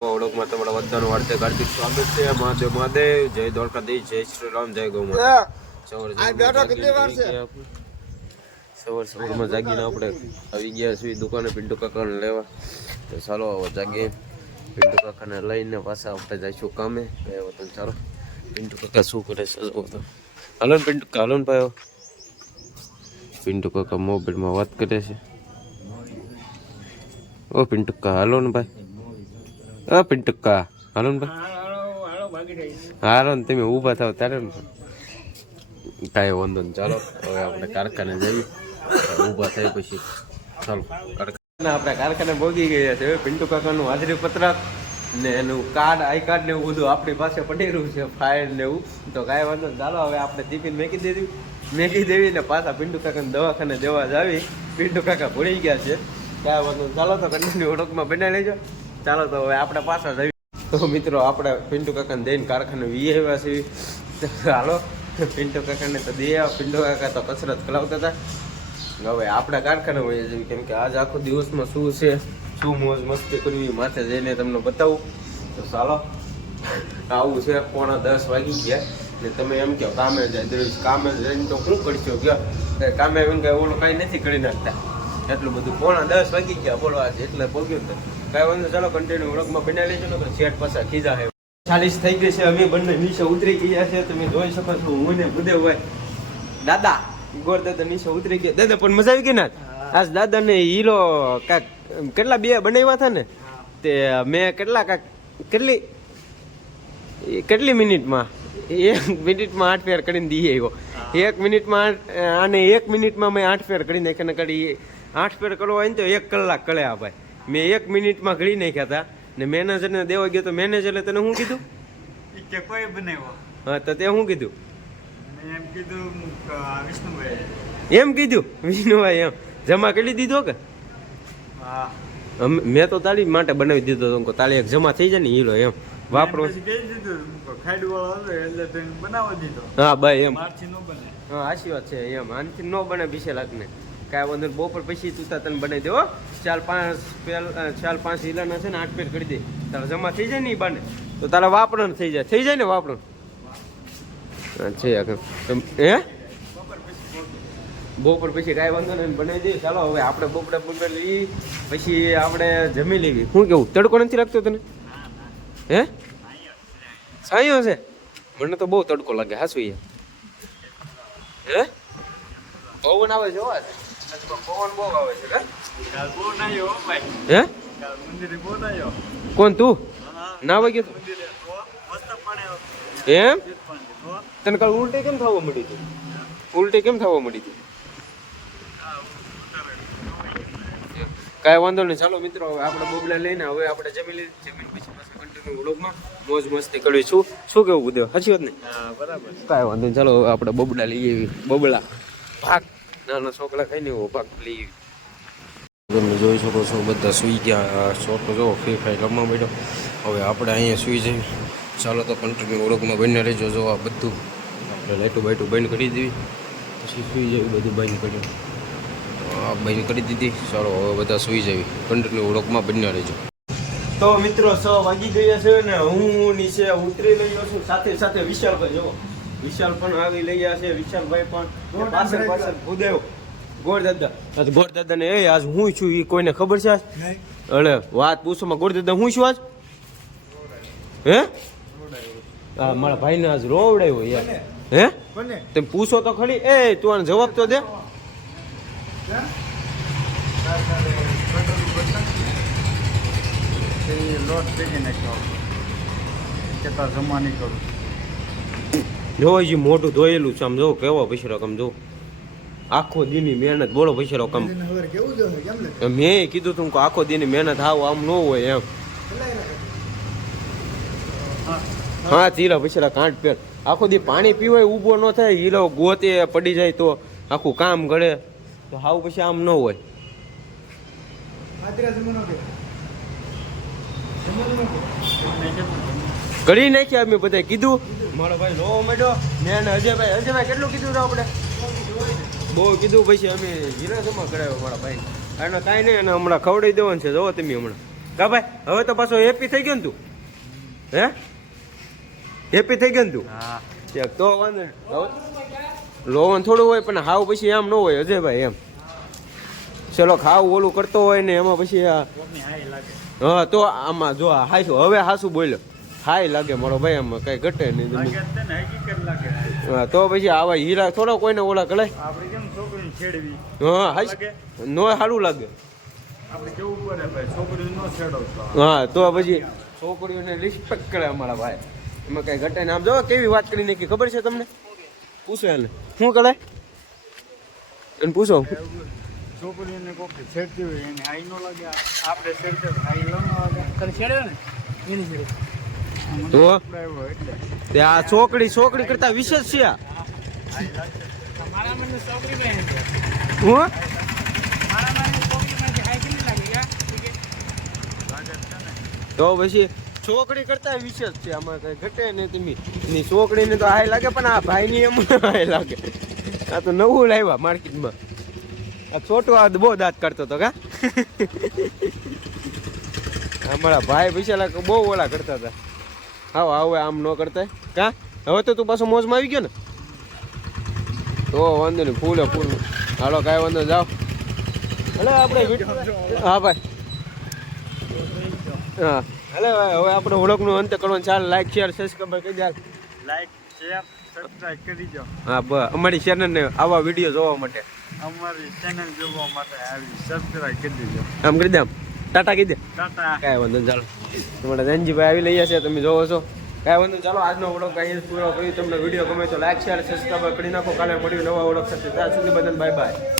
ઓળખમાં તમારા બધાનું હાર્દિક હાર્દિક સ્વાગત છે. મહાદેવ મહાદેવ, જય દ્વારકાધીશ, જય શ્રી રામ, જય ગૌ માતા. સવારમાં જાગીને આપણે આવી ગયા છીએ દુકાને પિન્ટુ કાકાને લેવા. તો ચાલો જાગીએ, પિન્ટુ કાકાને લઈને પાછા આપણે જઈશું કામે. ગયા તો ચાલો પિન્ટુ કાકા શું કરે છે તો હાલો ને પિન્ટુ કાકા, હાલો ને ભાઈ. પિન્ટુ કાકા મોબાઈલમાં વાત કરે છે. ઓ પિન્ટુ કાકા હાલો ને ભાઈ. હા પિન્ટુકા હાલો ને ભાઈ. હાલો ને તમે ઊભા થાવ ત્યારે ને કાંઈ વાંધો ને. ચાલો હવે આપણે કારખાને જઈએ, ઊભા થાય પછી ચાલો કારખાને. આપણે કારખાને ભોગી ગયા છે. પિન્ટુ કાકાનું હાજરી પત્રક ને એનું કાર્ડ, આઈ કાર્ડ ને એવું બધું આપણી પાસે પડેલું છે, ફાઇલ ને એવું. તો કાંઈ વાંધો ને. ચાલો હવે આપણે ટિફિન મેકી દેવી ને પાછા પિન્ટુ કાકાને દવાખાને દેવા જ આવી. પિન્ટુ કાકા ભૂલી ગયા છે. કાંઈ વાંધો ને. ચાલો તો કન્ટિન્યુ ઓળખમાં બનાવી લેજો. ચાલો તો હવે આપણે પાછા જઈએ. તો મિત્રો આપણે પિન્ટુ કાકાને દઈને કારખાને વી આવ્યા છીએ. હાલો પિન્ટુ કાકાને તો દે આવ્યા. પિન્ટુ કાકા તો કસરત કરાવતા હતા. હવે આપણે કારખાને હોઈએ છીએ, કેમ કે આજ આખો દિવસમાં શું છે, શું મોજ મસ્તી કરવી, માથે જઈને તમને બતાવું. તો ચાલો આવું છે. 9:45 વાગી ગયા ને તમે એમ કહો કામે જાય. કામે જઈને તો શું કરશો? ગયો કામે આવીને કાંઈ ઓલું કાંઈ નથી કરી નાખતા. એટલું બધું 9:10 વાગી ગયા બોલો આજે, એટલે પગ્યું ને કાંઈ વાંધો. ચાલો કન્ટિન્યુ ઓળખમાં બનાવી લેજો ને શેઠ પાછા ખીજા છે. 40 થઈ ગઈ છે, અમે બંને નીચે ઉતરી ગયા છે. તમે જોઈ શકો છો. હું ને બુદેવભાઈ દાદા ગોર દાદા નીચે ઉતરી ગયા. દાદા પણ મજા આવી ગઈ ને આજ. દાદા ને હીરો કાંક કેટલા 2 બનાવ્યા હતા ને તે મેં કેટલી મિનિટમાં 1 મિનિટમાં 8 ફેર કરીને દી આવ્યો. 1 મિનિટમાં આને 1 મિનિટમાં મેં 8 ફેર કરી નાખ્યા. કરી 8 ફેર કરવો હોય ને તો 1 કલાક કળ્યા ભાઈ. મેં 1 મિનિટમાં ઘડી નાખ્યા હતા ને મેનેજરને દેવા ગયો તો મેનેજરે તને શું કીધું કે કોઈ બનાવ્યો? હા તો તે શું કીધું? એમ કીધું વિષ્ણુભાઈ. એમ કીધું વિષ્ણુભાઈ એમ જમા કરી દીધો કે? હા મેં તો તાળી માટે બનાવી દીધો તો તાળી એક જમા થઈ જાય ને હીરો એમ વાપરો. કહી દીધું ખાડું વાળો આવે એટલે તેને બનાવવા દીધો. હા ભાઈ એમ. મારથી ન બને. હા આશી વાત છે એમ. આનથી ન બને બીસે લાગને કાંઈ વાંધો. બપોર પછી તું તને બનાવી દેવો. 4-5 હીલાના છે ને 8 પેર કરી દે. તારે જમા થઈ જાય ને એ બાને તો તારે વાપરણ થઈ જાય ને વાપરણ છે. હે બપોર પછી કાંઈ વાંધો નહીં બનાવી દઈએ. ચાલો હવે આપણે બપોરે લઈ પછી આપણે જમી લેવી. શું કેવું? તડકો નથી લાગતો તને? હે છાંયો છે? મને તો બહુ તડકો લાગે હાસુ. હે પવન આવે છે? પવન બહુ આવે છે. હે કોણ તું ના વાગ્યો તો એમ? તને કાલ ઉલટી કેમ થવા મળી હતી? ઉલટી કેમ થવા મળી હતી? કાંઈ વાંધો નહીં. ચાલો મિત્રો હવે આપણે બોબલા લઈને હવે આપણે જમીન પછી પાછું કન્ટિન્યુ વ્લોગમાં મોજ મસ્તી કરીશું. શું કેવું બુદેવ? સાચી વાત ને? બરાબર. કાંઈ વાંધો નહીં. ચાલો હવે આપણે બોબડા લઈ આવી. બોબલા ભાગ નાના છોકરા ખાઈ ને એવો ભાગ લઈ આવી. તમે જોઈ શકો છો બધા સૂઈ ગયા. છોકરો જો ફ્રી ફાયર રમવા માંડ્યો. હવે આપણે અહીંયા સૂઈ જઈએ. ચાલો તો કન્ટિન્યુ વ્લોગમાં બને રહેજો. જો આ બધું આપણે લાઈટું બાઈટું બંધ કરી દેવી પછી સૂઈ જવી. બધું બંધ કર્યું, બંધ કરી દીધી. ચાલો હવે બધા સૂઈ જવી. કન્ટિન્યુ વ્લોગમાં બને રહેજો. તો મિત્રો 6 વાગી ગયા છે ને હું નીચે ઉતરી રહ્યો છું. સાથે વિશાલભાઈ જો વિશાલ પણ આવી રહ્યા છે. વિશાલભાઈ પણ પાછળ ભૂદેવ ગોરદાદા ને એ આજ હું છું એ કોઈને ખબર છે? અરે વાત પૂછોમાં ગોરદાદા હું છું આજ? હે હા મારા ભાઈને આજ રોવડાવ્યો યાર. હે તમે પૂછો તો ખરી. એ તું આને જવાબ તો દે. જો હજી મોઢું ધોયેલું છે. આમ જો કેવો પૈસા કમ જો આખો દીની મહેનત બોલો પૈસા કમ. મેં કીધું તું આખો દીની મહેનત આમ ન હોય એમ. હા ચીલા પૈસા કાંટ પેર આખો દી પાણી પીવાય ઊભો ન થાય. હીરો ગોતે પડી જાય તો આખું કામ ઘડે તો હાવ પછી આમ ન હોય. કરી નાખ્યા અમે બધા કીધું. મારો ભાઈ લો મેડો મેં અજયભાઈ કેટલું કીધું આપણે? બહુ કીધું. પછી અમે હીરા જમા કરાવ્યો મારા ભાઈ. એને કાંઈ નહીં, એને હમણાં ખવડાવી દેવાનું છે. જોવો તમે હમણાં કા ભાઈ હવે તો પાછો હેપી થઈ ગયો ને તું હે હેપી થઈ ગયો ને તું હા ચેક તો વાંધો નહીં. હવે લોવન થોડું હોય પણ હાવ પછી એમ ન હોય અજયભાઈ એમ ચલો ખાવ ઓલું કરતો હોય ને એમાં પછી કોકની હાઈ લાગે હા તો આમાં જો હાસું હવે હાસું બોલ્યો હાય લાગે મારો ભાઈ આમાં કઈ ઘટે નહીં લાગે જ છે ને હકીકત લાગે હા તો પછી આવા હીરા થોડો કોઈને ઓલા કલાય આપણે કેમ છોકરીને છેડવી હા હાસ લાગે નો સારું લાગે આપણે કેવું પડે ભાઈ છોકરીને નો છેડો તો હા તો પછી છોકરીઓને રિસ્પેક્ટ કરે અમારા ભાઈ એમાં કઈ ઘટે ને આમ જો કેવી વાત કરી નાખી ખબર છે તમને પૂછો એને શું કરે એને પૂછો છોકરીને કોક છેડતી હોય એને હાઈ નો લાગે આપણે છેડતી હોય હાઈ નો લાગે તને છેડ્યો ને એની છેડે તો એટલે તે આ છોકરી કરતા વિશેષ છે આ. મારા મને છોકરી બેન છે હું મારા મને છોકરી મને હાઈ કેવી લાગે લાગે છે ને તો પછી છોકરી કરતા વિશેષ છે આમાં કઈ ઘટે ને તમે એની છોકરીને તો હાય લાગે પણ આ ભાઈની એમ હાય લાગે આ તો નવું લાવ્યા માર્કેટમાં આ છોટું આ બહુ દાંત કરતો હતો કા અમારા ભાઈ પૈસા બહુ ઓલા કરતા હતા હા હવે આમ ન કરતા કા હવે તો તું પાછો મોજમાં આવી ગયો ને તો વાંધો નહીં ફૂલે ફૂલ હાલો કાંઈ વાંધો જાઓ હલે આપણે હા ભાઈ હા હલે ભાઈ હવે આપણે ઓળખનું અંત કરવાનું ચાલ લાઈક શેર સબસ્ક્રાઈબ કરી દે લાઈક શેર સબસ્ક્રાઇબ કરી દો હા બસ અમારી ચેનલને આવા વિડીયો જોવા માટે અમારી ચેનલ જોવા માટે આવી સબસ્ક્રાઇબ કરી દેજો આમ કરી દે આમ ટાટા કહી દે ટાટા કાંઈ વાંધો નહીં ચાલો તમારા ધનજીભાઈ આવી લઈએ છે તમે જોવો છો કાંઈ વાંધો નહીં ચાલો આજનો ઓળખ અહીં પૂરો કરી તમને વિડીયો ગમે તો લાઈક શેર સબસ્ક્રાઈબ કરી નાખો કાલે મળ્યું નવા ઓળખ સાથે ત્યાં સુધી બદલ બાય બાય